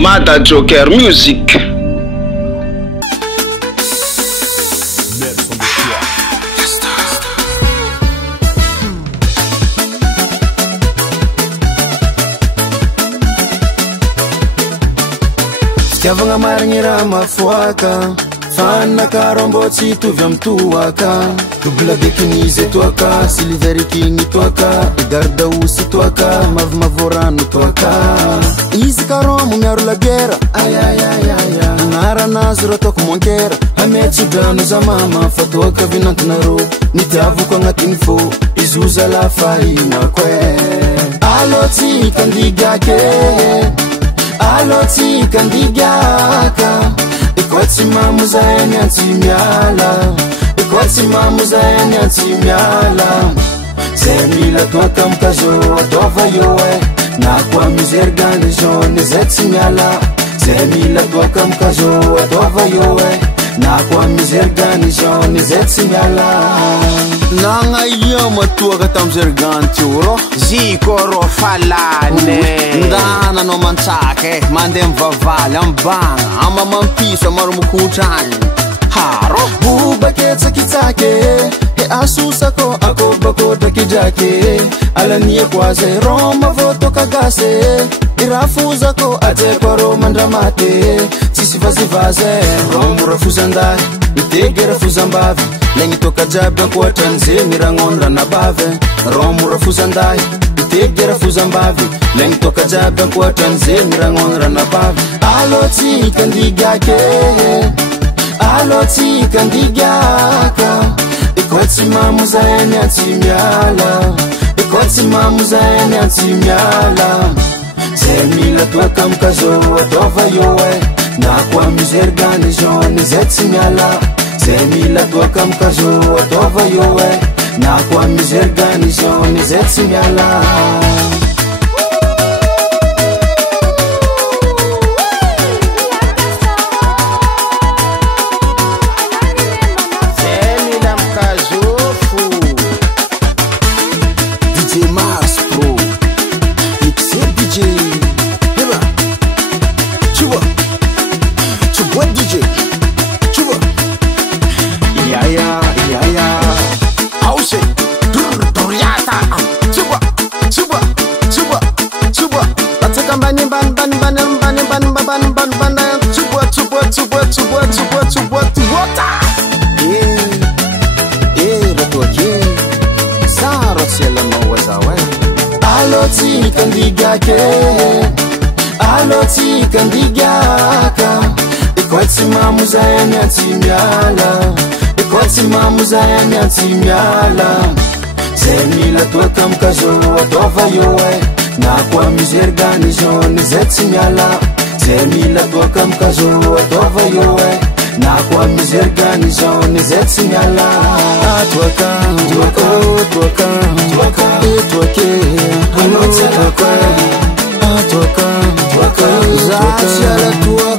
Mada Joker Music. Kiavanga maringira mafuaka Fana karombo chitu vya mtuwaka Dubla bikinize tuaka Siliveri kingi tuaka Igarda usi tuaka Mav mavoranu tuaka Izi karomu miarula gera Ayayayaya Nara nazura toku mwangera Hametsu danu za mama Fatuaka vinantinaro Nitiavu kwa ngatinfo Izuza la faina kwe Aloti kandigake Aloti kandigaka Ikwati mamu zayani antimyala Ikwati mamu zayani antimyala Zemila tuaka mkazo Adova yowe Na kwa mizergani zone zetimyala Zemila tuaka mkazo Adova yowe Na kwa mizergani zone zetimyala Nanga yama tuaka tamzergani turo Zikoro falane Ndana no manchake Mandem vavala mbanga Ama mampisa marumukuchani Haro Buba ketsa kitake He asusa ko ako bako dakijake Alaniye kwaze Roma voto kagase Irafuza ko ate kwa Roma ndramate Sisi vazi vaze Romu rafuza ndai Itege rafuza mbavi Lengi toka jabya kwa tanze Mirangonra na bave Romu rafuza ndai Itege rafuza mbavi Lengi toka jabya kwa tanze Mirangonra na bave Aloti kandigake Aloti kandigaka Ikwati mamu zayani antimyala Ikwati mamu zayani antimyala Zemila tuaka mkazo Adova yowe Na kwa mizergani zone zetimyala Zemila tuaka mkazo Adova yowe Na kwa mizergani zone zetimyala Aloti kandigake Aloti kandigaka Ikwati mamu zayani antimyala Ikwati mamu zayani antimyala Zemila tuaka mkazo Adova yowe Na kwa mizergani zone zetimyala Zemila tuaka mkazo Adova yowe Na kwa mizergani zone zetimyala Tuaka, tuaka, tuaka, tuaka, tuake Tuaka, tuaka, tuaka, tuaka,